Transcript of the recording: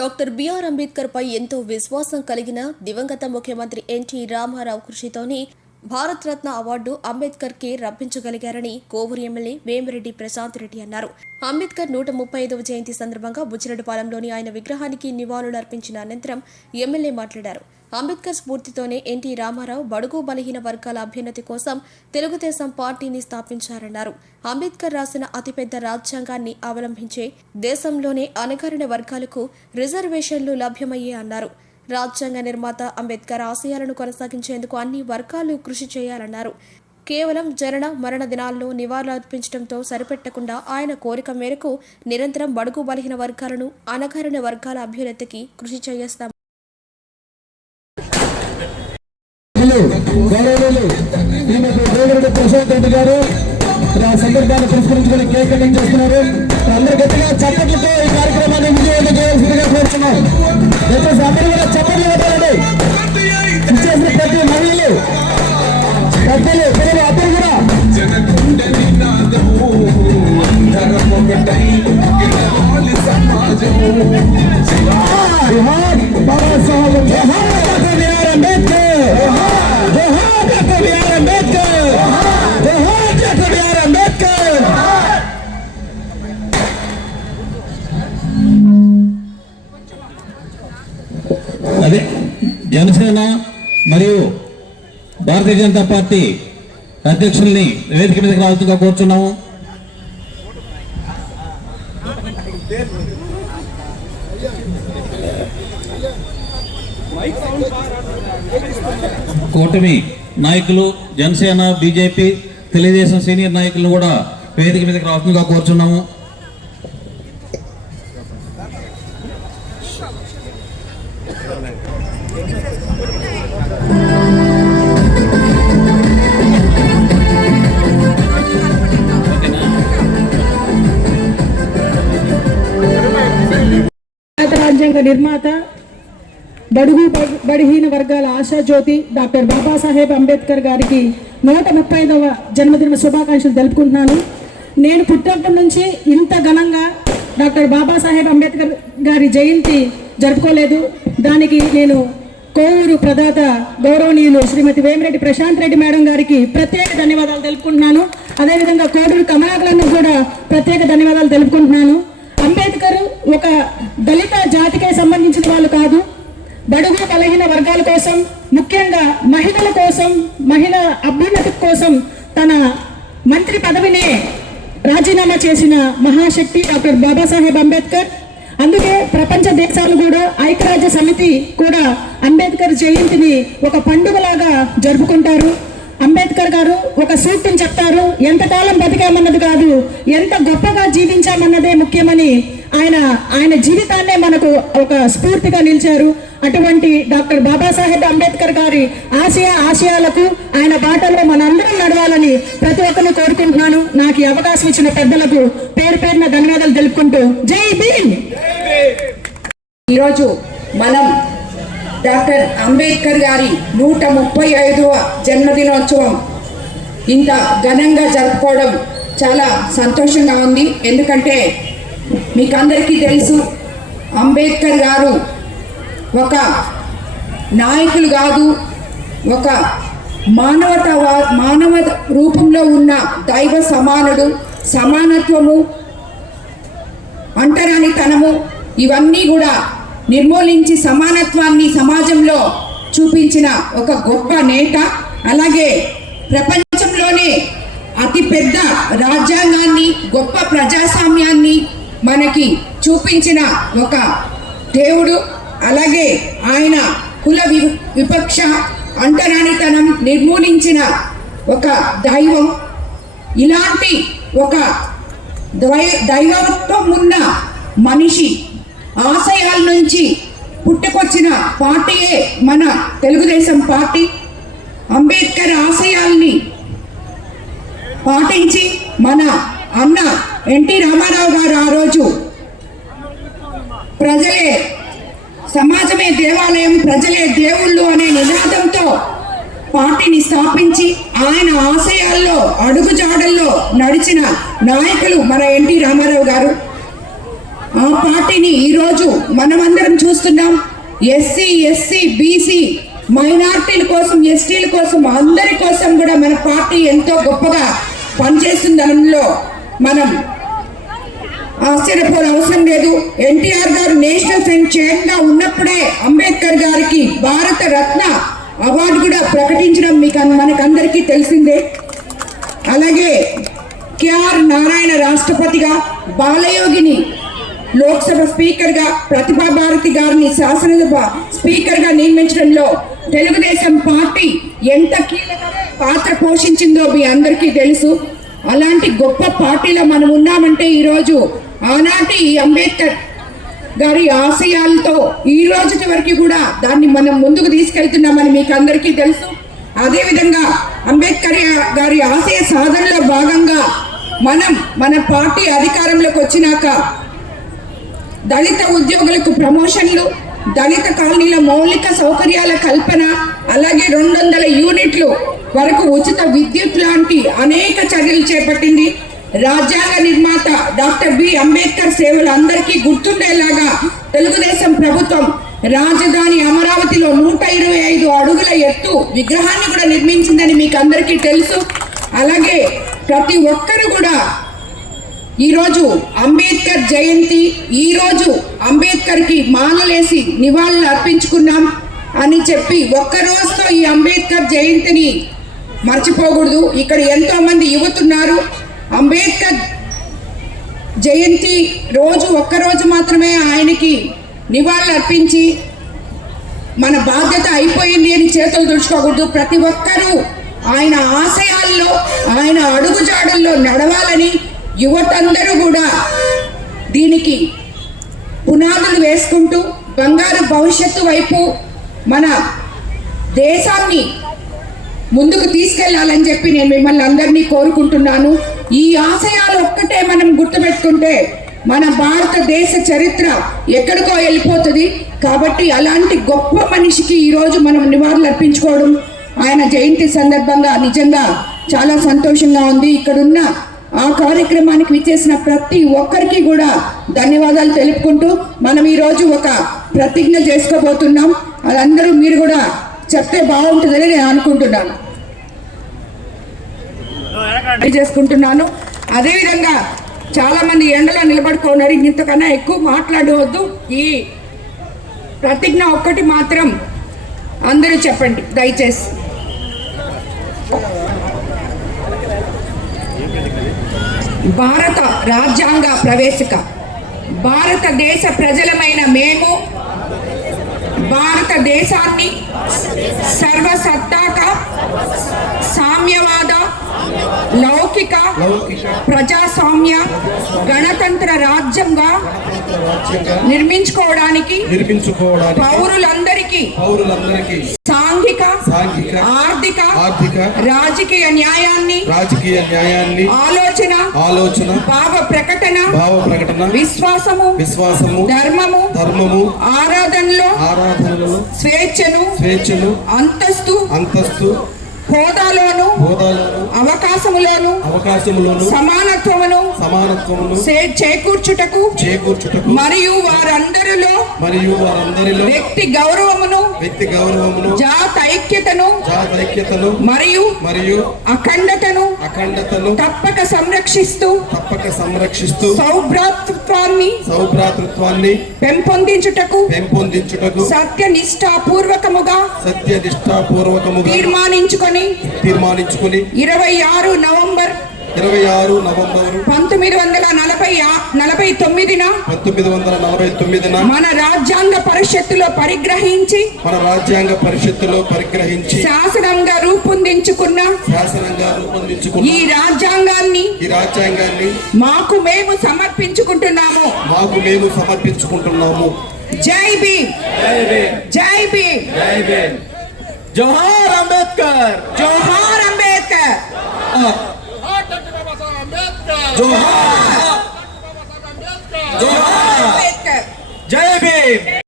Doctor BR Ambedkar పై ఎంతో విశ్వాసం కలిగిన దివంగత ముఖ్యమంత్రి ఎన్టీ రామారావు కృషితోనే భారత రత్న అవార్డు అంబేద్కర్ కి రప్పించగలిగారని కోవూరు ఎమ్మెల్యే వేమిరెడ్డి ప్రశాంత్ రెడ్డి అన్నారు. అంబేద్కర్ 135వ జయంతి సందర్భంగా బుచ్చిరెడ్డిపాలెంలోని ఆయన విగ్రహానికి నివాళులర్పించిన అనంతరం ఎమ్మెల్యే మాట్లాడారు. అంబేద్కర్ స్ఫూర్తితోనే ఎన్టీ రామారావు బడుగు బలహీన వర్గాల అభ్యున్నతి కోసం తెలుగుదేశం పార్టీని స్థాపించారన్నారు. అంబేద్కర్ రాసిన అతిపెద్ద రాజ్యాంగాన్ని అవలంబించే దేశంలోనే అణగారిన వర్గాలకు రిజర్వేషన్లు లభ్యమయ్యే అన్నారు. రాజ్యాంగ నిర్మాత అంబేద్కర్ ఆశయాలను కొనసాగించేందుకు అన్ని వర్గాలు కృషి చేయాలన్నారు. కేవలం జనన మరణ దినాల్లో నివాళులర్పించడంతో సరిపెట్టకుండా ఆయన కోరిక మేరకు నిరంతరం బడుగు బలహీన వర్గాలను అణగారిన వర్గాల అభ్యున్నతికి కృషి చేస్తాం. ప్రశాంత్ రెడ్డి గారు సందర్భాన్ని పురస్కరించుకొని కేక్ కటింగ్ చేస్తున్నారు. అందరూ గట్టిగా చప్పట్లతో ఈ కార్యక్రమాన్ని విజయవంతం చేయాల్సిందిగా కోరుతున్నాం. దయచేసి అందరూ కూడా చప్పట్లు పెట్టాలండి. ఇచ్చేసిన ప్రతి మహిళలు పెద్దలు పిల్లలు అందరూ కూడా అదే జనసేన మరియు భారతీయ జనతా పార్టీ అధ్యక్షుల్ని వేదిక మీదకి రావాల్సిందిగా కోరుచున్నాము. కూటమి నాయకులు జనసేన బీజేపీ తెలుగుదేశం సీనియర్ నాయకులను కూడా వేదిక మీదకి రావాల్సిందిగా కోరుచున్నాము. రాజ్యాంగ నిర్మాత బడుగు బలహీన వర్గాల ఆశాజ్యోతి డాక్టర్ బాబాసాహెబ్ అంబేద్కర్ గారికి 135వ జన్మదిన శుభాకాంక్షలు తెలుపుకుంటున్నాను. నేను పుట్టినప్పటి నుంచి ఇంత ఘనంగా డాక్టర్ బాబాసాహెబ్ అంబేద్కర్ గారి జయంతి జరుపుకోలేదు. దానికి నేను కోవూరు ప్రదాత గౌరవనీయులు శ్రీమతి వేమిరెడ్డి ప్రశాంత్ రెడ్డి మేడం గారికి ప్రత్యేక ధన్యవాదాలు తెలుపుకుంటున్నాను. అదేవిధంగా కోడూరు కమలాకర్ను కూడా ప్రత్యేక ధన్యవాదాలు తెలుపుకుంటున్నాను. అంబేద్కర్ ఒక దళిత జాతికే సంబంధించిన వాళ్ళు కాదు, బడుగు బలహీన వర్గాల కోసం, ముఖ్యంగా మహిళల కోసం, మహిళ అభ్యున్నతి కోసం తన మంత్రి పదవిని రాజీనామా చేసిన మహాశక్తి డాక్టర్ బాబాసాహెబ్ అంబేద్కర్. అందుకే ప్రపంచ దేశాలు కూడా ఐక్యరాజ్య సమితి కూడా అంబేద్కర్ జయంతిని ఒక పండుగలాగా జరుపుకుంటారు. అంబేద్కర్ గారు ఒక సూక్తిని చెప్తారు, ఎంతకాలం బతికామన్నది కాదు, ఎంత గొప్పగా జీవించామన్నదే ముఖ్యమని. ఆయన జీవితాన్నే మనకు ఒక స్ఫూర్తిగా నిలిచారు. అటువంటి డాక్టర్ బాబాసాహెబ్ అంబేద్కర్ గారి ఆశయాలకు ఆయన బాటలో మనందరం నడవాలని ప్రతి ఒక్కరిని కోరుకుంటున్నాను. నాకు ఈ అవకాశం ఇచ్చిన పెద్దలకు పేరు పేరున ధన్యవాదాలు తెలుపుకుంటూ జై భీమ్. ఈరోజు మనం డాక్టర్ అంబేద్కర్ గారి 135వ జన్మదినోత్సవం ఇంత ఘనంగా జరుపుకోవడం చాలా సంతోషంగా ఉంది. ఎందుకంటే మీకు అందరికీ తెలుసు, అంబేద్కర్ గారు ఒక నాయకులు కాదు, ఒక మానవ రూపంలో ఉన్న దైవ సమానుడు. సమానత్వము, అంటరానితనము ఇవన్నీ కూడా నిర్మూలించి సమానత్వాన్ని సమాజంలో చూపించిన ఒక గొప్ప నేత. అలాగే ప్రపంచంలోనే అతిపెద్ద రాజ్యాంగాన్ని, గొప్ప ప్రజాస్వామ్యాన్ని మనకి చూపించిన ఒక దేవుడు. అలాగే ఆయన కుల వివక్ష, అంటరానితనం నిర్మూలించిన ఒక దైవం. ఇలాంటి ఒక దైవత్వం ఉన్న మనిషి ఆశయాల నుంచి పుట్టుకొచ్చిన పార్టీయే మన తెలుగుదేశం పార్టీ. అంబేద్కర్ ఆశయాల్ని పాటించి మన అన్న ఎన్టీ రామారావు గారు ఆ రోజు ప్రజలే సమాజమే దేవాలయం, ప్రజలే దేవుళ్ళు అనే నినాదంతో పార్టీని స్థాపించి ఆయన ఆశయాల్లో అడుగుజాడల్లో నడిచిన నాయకులు మన ఎన్టీ రామారావు గారు. ఆ పార్టీని ఈరోజు మనమందరం చూస్తున్నాం. ఎస్సీ, ఎస్సీ, బీసీ, మైనార్టీల కోసం, ఎస్టీల కోసం, అందరి కోసం కూడా మన పార్టీ ఎంతో గొప్పగా పనిచేస్తుందనలో మనం ఆశ్చర్యపోయే అవసరం లేదు. ఎన్టీఆర్ గారు నేషనల్ ఫ్రంట్ చైర్గా ఉన్నప్పుడే అంబేద్కర్ గారికి భారత రత్న అవార్డు కూడా ప్రకటించడం మనకందరికీ తెలిసిందే. అలాగే కేఆర్ నారాయణ రాష్ట్రపతిగా, బాలయోగిని లోక్సభ స్పీకర్గా, ప్రతిభా భారతి గారిని శాసనసభ స్పీకర్గా నియమించడంలో తెలుగుదేశం పార్టీ ఎంత కీలక పాత్ర పోషించిందో మీ అందరికీ తెలుసు. అలాంటి గొప్ప పార్టీలో మనం ఉన్నామంటే ఈరోజు ఆనాటి అంబేద్కర్ గారి ఆశయాలతో ఈ రోజుటి వరకు కూడా దాన్ని మనం ముందుకు తీసుకెళ్తున్నామని మీకు అందరికీ తెలుసు. అదేవిధంగా అంబేద్కర్ గారి ఆశయ సాధనలో భాగంగా మన పార్టీ అధికారంలోకి వచ్చినాక దళిత ఉద్యోగులకు ప్రమోషన్లు, దళిత కాలనీల మౌలిక సౌకర్యాల కల్పన, అలాగే 200 యూనిట్లు వరకు ఉచిత విద్యుత్ లాంటి అనేక చర్యలు చేపట్టింది. రాజ్యాంగ నిర్మాత డాక్టర్ బి అంబేద్కర్ సేవలు అందరికీ గుర్తుండేలాగా తెలుగుదేశం ప్రభుత్వం రాజధాని అమరావతిలో 125 అడుగుల ఎత్తు విగ్రహాన్ని కూడా నిర్మించిందని మీకు అందరికీ తెలుసు. అలాగే ప్రతి ఒక్కరు కూడా ఈరోజు అంబేద్కర్ జయంతి, ఈరోజు అంబేద్కర్కి మాలలేసి నివాళులు అర్పించుకున్నాం అని చెప్పి ఒక్క రోజుతో ఈ అంబేద్కర్ జయంతిని మర్చిపోకూడదు. ఇక్కడ ఎంతో మంది యువతున్నారు. అంబేద్కర్ జయంతి రోజు ఒక్కరోజు మాత్రమే ఆయనకి నివాళులు అర్పించి మన బాధ్యత అయిపోయింది అని చేతులు తుడుచుకోకూడదు. ప్రతి ఒక్కరూ ఆయన ఆశయాల్లో, ఆయన అడుగుజాడల్లో నడవాలని యువతందరూ కూడా దీనికి పునాదులు వేసుకుంటూ బంగారు భవిష్యత్తు వైపు మన దేశాన్ని ముందుకు తీసుకెళ్లాలని చెప్పి నేను మిమ్మల్ని అందరినీ కోరుకుంటున్నాను. ఈ ఆశయాలు ఒక్కటే మనం గుర్తుపెట్టుకుంటే మన భారతదేశ చరిత్ర ఎక్కడికో వెళ్ళిపోతుంది. కాబట్టి అలాంటి గొప్ప మనిషికి ఈరోజు మనం నివాళులు అర్పించుకోవడం ఆయన జయంతి సందర్భంగా నిజంగా చాలా సంతోషంగా ఉంది. ఇక్కడున్న ఆ కార్యక్రమానికి విచ్చేసిన ప్రతి ఒక్కరికి కూడా ధన్యవాదాలు తెలుపుకుంటూ మనం ఈరోజు ఒక ప్రతిజ్ఞ చేసుకోబోతున్నాం. అదందరూ మీరు కూడా చెప్తే బాగుంటుందని నేను అనుకుంటున్నాను, చేసుకుంటున్నాను. అదేవిధంగా చాలామంది ఎండలో నిలబడుకున్నారు. ఇంతకన్నా ఎక్కువ మాట్లాడవద్దు. ఈ ప్రతిజ్ఞ ఒక్కటి మాత్రం అందరూ చెప్పండి దయచేసి. భారత రాజ్యాంగ ప్రవేశిక. భారతదేశ ప్రజలమైన మేము భారతదేశాన్ని సర్వసత్తాక, సామ్యవాద, లౌకిక, ప్రజాస్వామ్య, గణతంత్ర రాజ్యంగా నిర్మించుకోవడానికి పౌరులందరికీ సాంఘిక, ఆర్థిక, రాజకీయ న్యాయాన్ని ఆలోచన, భావ ప్రకటన, విశ్వాసము, ధర్మము, ఆరాధనలో స్వేచ్ఛను, అంతస్తు, హోదాలోను, అవకాశములోను, సమానత్వమును చేకూర్చుటకు మరియు వారందరిలో వ్యక్తి గౌరవమును, జాత ఐక్యతను మరియు అఖండతను తప్పక సంరక్షిస్తూ సౌభ్రాతృత్వాన్ని పెంపొందించుటకు సత్యనిష్టాపూర్వకముగా తీర్మానించుకొని 26 నవంబర్ 1949 మన రాజ్యాంగ పరిషత్తులో పరిగ్రహించి శాసనంగా రూపొందించుకున్న ఈ రాజ్యాంగాన్ని మాకు మేము సమర్పించుకుంటున్నాము. జై భీమ్, జై భీమ్, జోహార్ అంబేద్కర్, జోహార్ అంబేద్కర్, జోహార్, జోహార్, అంబేద్కర్, జై భీమ్.